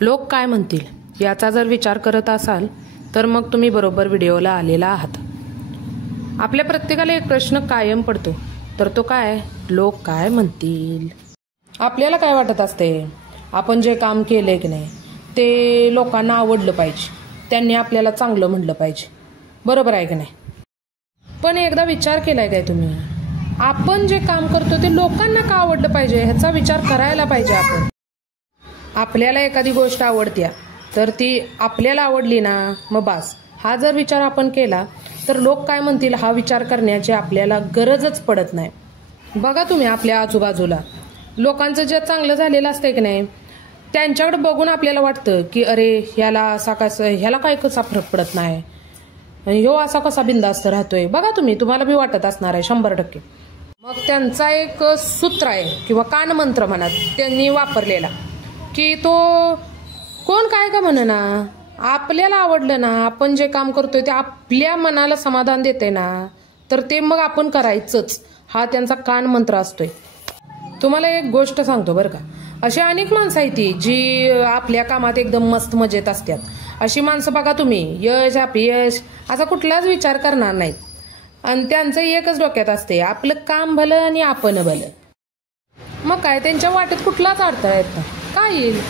लोक काय म्हणतील याचा जर विचार करत असाल तर मग तुम्ही बरोबर व्हिडिओला आलेला आहात। आपल्या प्रत्येकाला एक प्रश्न कायम पडतो, तर तो काय, लोक काय म्हणतील। आपल्याला काय वाटत असते, आपण जे काम केले की नाही ते लोकांना आवडलं पाहिजे, त्यांनी आपल्याला चांगलं म्हणलं पाहिजे, बरोबर आहे की नाही। पण एकदा विचार केलाय काय तुम्ही, आपण जे काम करतो ते लोकांना का आवडलं पाहिजे ह्याचा विचार करायला पाहिजे। आपल्याला एखादी गोष्ट आवडते तर ती आपल्याला आवडली ना, मग बस हा जर विचार आपण केला तर लोक काय म्हणतील हा विचार करण्याची आपल्याला गरजच पडत नाही। बघा तुम्ही आपल्या आजूबाजूला लोकांचं जे चांगलं झालेलं असतंय की नाही त्यांच्याकडे बघून आपल्याला वाटतं की अरे ह्याला काय कसा फरक पडत नाही, ह्यो असा कसा बिंदास्त राहतोय। बघा तुम्हाला बी वाटत असणार आहे 100%। मग त्यांचा एक सूत्र आहे किंवा कानमंत्र म्हणा त्यांनी वापरलेला की तो कोण काय का म्हणना, आपल्याला आवडलं ना, आपण जे काम करतोय ते आपल्या मनाला समाधान देते ना, तर ते मग आपण करायचंच, हा त्यांचा कानमंत्र असतोय। तुम्हाला एक गोष्ट सांगतो बरं का, अशी अनेक माणसं आहेत ती जी आपल्या कामात एकदम मस्त मजेत असतात। अशी माणसं बघा तुम्ही यश अपयश असा कुठलाच विचार करणार नाहीत आणि त्यांचं एकच डोक्यात असते, आपलं काम भलं आणि आपण भलं। मग काय त्यांच्या वाटेत कुठलाच अडथळा येत नाही, काय येईल।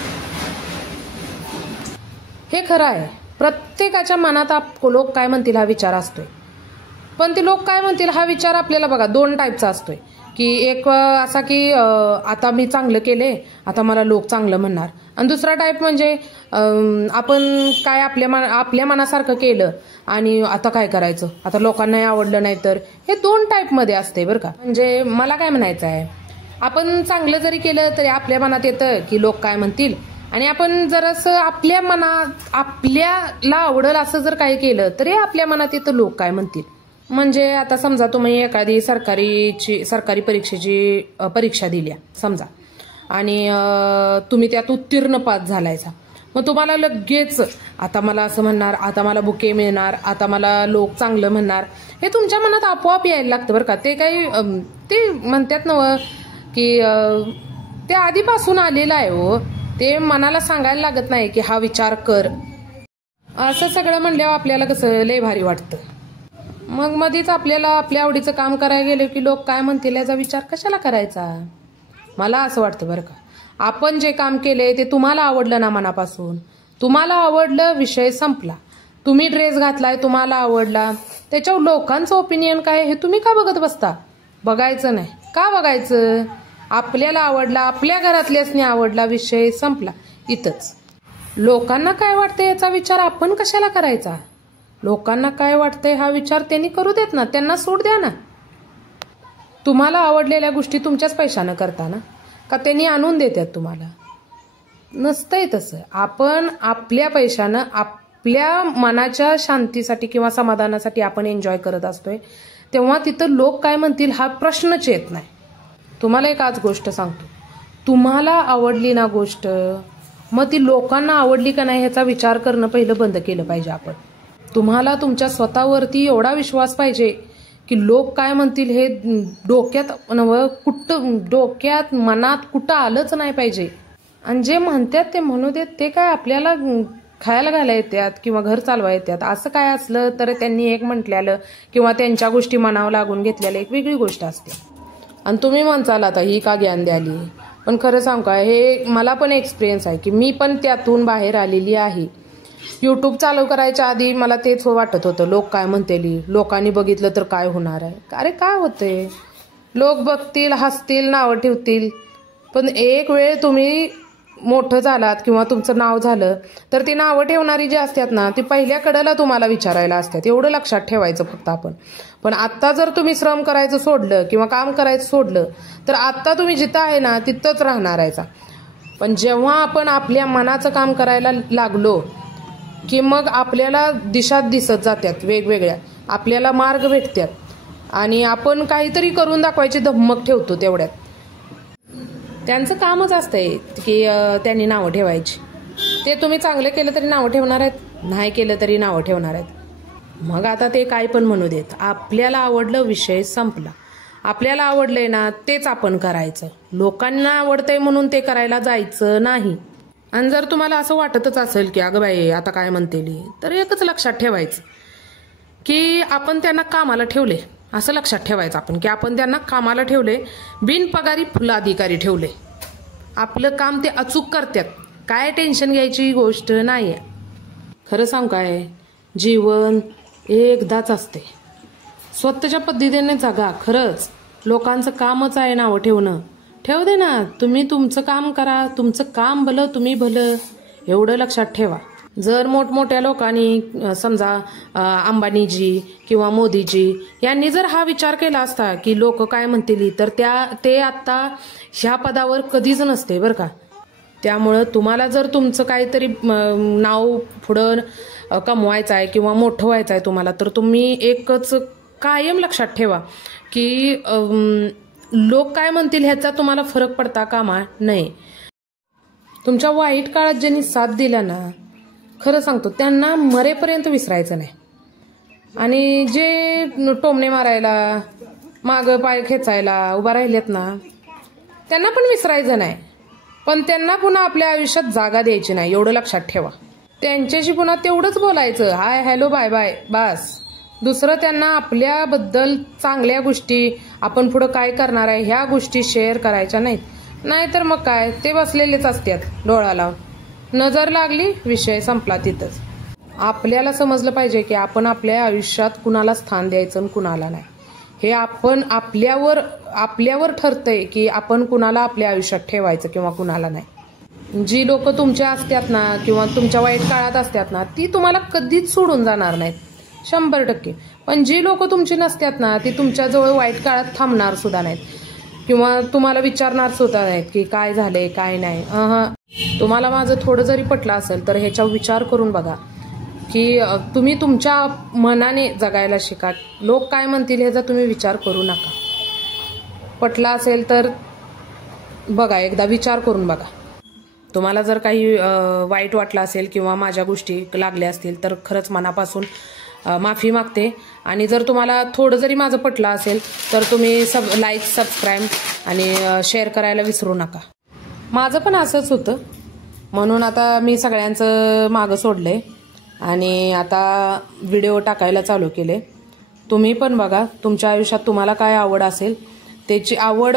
हे खरं आहे, प्रत्येकाच्या मनात लोक काय म्हणतील हा विचार असतोय, पण ते लोक काय म्हणतील हा विचार आपल्याला बघा 2 टाईपचा असतोय की एक असा की आता मी चांगलं केले आता मला लोक चांगलं म्हणणार, आणि दुसरा टाईप म्हणजे आपण काय आपल्या मनासारखं केलं आणि आता काय करायचं, आता लोकांनाही आवडलं नाही तर, हे 2 टाईपमध्ये असते बरं का। म्हणजे मला काय म्हणायचं आहे, आपण चांगलं जरी केलं तरी आपल्या मनात येतं की लोक काय म्हणतील, आणि आपण जरासं आपल्याला आवडेल असं जर काही केलं तरी आपल्या मनात येतं लोक काय म्हणतील। म्हणजे आता समजा तुम्ही एखादी सरकारी परीक्षेची परीक्षा दिल्या समजा आणि तुम्ही त्यात उत्तीर्ण पास झालायचा, मग तुम्हाला लगेच आता मला असं म्हणणार, आता मला बुके मिळणार, आता मला लोक चांगलं म्हणणार, हे तुमच्या मनात आपोआप यायला लागतं बरं का। ते काही ते म्हणतात ना की ते आधीपासून आलेलं आहे हो, ते मनाला सांगायला लागत नाही की हा विचार कर। असं सगळं म्हणल्यावर आपल्याला कसं लय भारी वाटतं, मग मधीच आपल्याला आपल्या आवडीचं काम करायला गेलं की लोक काय म्हणतील याचा विचार कशाला करायचा। मला असं वाटतं बरं का, आपण जे काम केले ते तुम्हाला आवडलं ना मनापासून, तुम्हाला आवडलं विषय संपला। तुम्ही ड्रेस घातलाय तुम्हाला आवडला, त्याच्यावर लोकांचं ओपिनियन काय हे तुम्ही का बघत बसता, बघायचं नाही। का बघायचं, आपल्याला आवडला, आपल्या घरातल्यासनी आवडला, विषय संपला इथंच। लोकांना काय वाटतं याचा विचार आपण कशाला करायचा, लोकांना काय वाटतंय हा विचार त्यांनी करू देत ना, त्यांना सूट द्या ना। तुम्हाला आवडलेल्या गोष्टी तुमच्याच पैशानं करता ना, का त्यांनी आणून देतात तुम्हाला, नसतंय तसं। आपण आपल्या पैशानं आपल्या मनाच्या शांतीसाठी किंवा समाधानासाठी आपण एन्जॉय करत असतोय, तेव्हा तिथं लोक काय म्हणतील हा प्रश्नच येत नाही। तुम्हाला एक आज गोष्ट सांगतो, तुम्हाला आवडली ना गोष्ट, मग ती लोकांना आवडली का नाही ह्याचा विचार करणं पहिलं बंद केलं पाहिजे आपण। तुम्हाला तुमच्या स्वतःवरती एवढा विश्वास पाहिजे की लोक काय म्हणतील हे डोक्यात मनात कुठं आलंच नाही पाहिजे, आणि जे म्हणतात ते म्हणू देत, ते काय आपल्याला खायला घालायला येतात किंवा घर चालवा येतात। असं काय असलं तर त्यांनी एक म्हटलेलं किंवा त्यांच्या गोष्टी मनावर लागून घेतलेल्या एक वेगळी गोष्ट असते, आणि तुम्ही म्हणताल आता ही का ज्ञान द्याली। पण खरं सांगू का, हे मला पण एक्सपिरियन्स आहे की मी पण त्यातून बाहेर आलेली आहे। यूट्यूब चालू करायच्या आधी मला तेच वाटत होतं, लोक काय म्हणतील, लोकांनी बघितलं तर काय होणार आहे। अरे काय होतंय, लोक बघतील, हसतील, नावं ठेवतील, पण एक वेळ तुम्ही मोठं झालात किंवा तुमचं नाव झालं तर ती नावं ठेवणारी जी असतात ना ती पहिल्या कडेला तुम्हाला विचारायला असतात, एवढं लक्षात ठेवायचं फक्त आपण। पण आता जर तुम्ही श्रम करायचं सोडलं किंवा काम करायचं सोडलं तर आता तुम्ही जिथं आहे ना तिथंच राहणार आहे। पण जेव्हा आपण आपल्या मनाचं काम करायला लागलो की मग आपल्याला दिशा दिसत जातात वेगवेगळ्या, आपल्याला मार्ग भेटतात आणि आपण काहीतरी करून दाखवायची धमक ठेवतो तेवढ्यात। त्यांचं कामच असतंय की त्यांनी नावं ठेवायची, ते तुम्ही चांगलं केलं तरी नावं ठेवणार आहेत, नाही केलं तरी नावं ठेवणार आहेत। मग आता ते काय पण म्हणू देत, आपल्याला आवडलं विषय संपला, आपल्याला आवडलंय ना तेच आपण करायचं, लोकांना आवडतंय म्हणून ते करायला जायचं नाही। आणि जर तुम्हाला असं वाटतच असेल की अगं बाई आता काय म्हणतेली, तर एकच लक्षात ठेवायचं की आपण त्यांना कामाला ठेवले. असं लक्षात ठेवायचं आपण की आपण त्यांना कामाला ठेवले, बिनपगारी फुल अधिकारी ठेवले. आपलं काम ते अचूक करतात, काय टेन्शन घ्यायची गोष्ट नाही आहे. खरं सांगू काय, जीवन एकदाच असते. स्वतःच्या पद्धतीने जगा. खरंच लोकांचं कामच आहे नावं ठेवणं. ठेव दे ना, तुम्ही तुमचं काम करा, तुमचं काम भलं तुम्ही भलं, एवढं लक्षात ठेवा. जर मोठमोठ्या लोकांनी समजा अंबानीजी किंवा मोदीजी यांनी जर हा विचार केला असता की लोक काय म्हणतील, तर ते आता ह्या पदावर कधीच नसते बरं का. त्यामुळं तुम्हाला जर तुमचं काहीतरी नाव पुढं कमवायचं आहे किंवा मोठं व्हायचं आहे तुम्हाला, तर तुम्ही एकच कायम लक्षात ठेवा की लोक काय म्हणतील ह्याचा तुम्हाला फरक पडता कामा नये. तुमच्या वाईट काळात ज्यांनी साथ दिला ना, खरं सांगतो त्यांना मरेपर्यंत विसरायचं नाही. आणि जे टोमणे मारायला, मागं पाय खेचायला उभा राहिलेत ना, त्यांना पण विसरायचं नाही. पण त्यांना पुन्हा आपल्या आयुष्यात जागा द्यायची नाही, एवढं लक्षात ठेवा. त्यांच्याशी पुन्हा तेवढंच बोलायचं, हाय हॅलो बाय बाय, बस. दुसरं त्यांना आपल्याबद्दल चांगल्या गोष्टी, आपण पुढं काय करणार आहे ह्या गोष्टी शेअर करायच्या नाहीत. नाहीतर मग काय, ते बसलेलेच असतात डोळा लावून. नजर लागली, विषय संपला तिथंच. आपल्याला समजलं पाहिजे की आपण आपल्या आयुष्यात कुणाला स्थान द्यायचं आणि कुणाला नाही. हे आपण आपल्यावर ठरतंय की आपण कुणाला आपल्या आयुष्यात ठेवायचं किंवा कुणाला नाही. जी लोक तुमच्या असतात ना किंवा तुमच्या वाईट काळात असतात ना, ती तुम्हाला कधीच सोडून जाणार नाहीत, 100%. पण जी लोक तुमची नसतात ना, ती तुमच्याजवळ वाईट काळात थांबणार सुद्धा नाहीत किंवा तुम्हाला विचारणार सुद्धा नाहीत की काय झालंय काय नाही. तुम्हाला माझं थोडं जरी पटलं असेल तर ह्याच्यावर विचार करून बघा की तुम्ही तुमच्या मनाने जगायला शिका. लोक काय म्हणतील ह्याचा तुम्ही विचार करू नका. पटला असेल तर बघा, एकदा विचार करून बघा. तुम्हाला जर काही वाईट वाटलं असेल किंवा माझ्या गोष्टी लागल्या असतील तर खरंच मनापासून माफी मागते. आणि जर तुम्हाला थोडं जरी माझं पटलं असेल तर तुम्ही लाईक, सबस्क्राईब आणि शेअर करायला विसरू नका. माझं पण असंच होतं, म्हणून आता मी सगळ्यांचं मागं सोडलंय आणि आता व्हिडिओ टाकायला चालू केले. तुम्ही पण बघा, तुमच्या आयुष्यात तुम्हाला काय आवड असेल त्याची आवड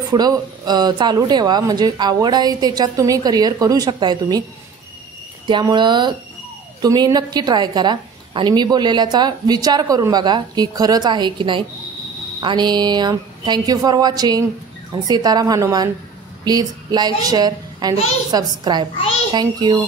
पुढं चालू ठेवा. म्हणजे आवड आहे त्याच्यात तुम्ही करिअर करू शकताय तुम्ही. त्यामुळं तुम्ही नक्की ट्राय करा आणि मी बोललेल्याचा विचार करून बघा की खरंच आहे की नाही. आणि थँक्यू फॉर वॉचिंग. आणि Sitaram Hanuman. Please like, share and subscribe. Thank you.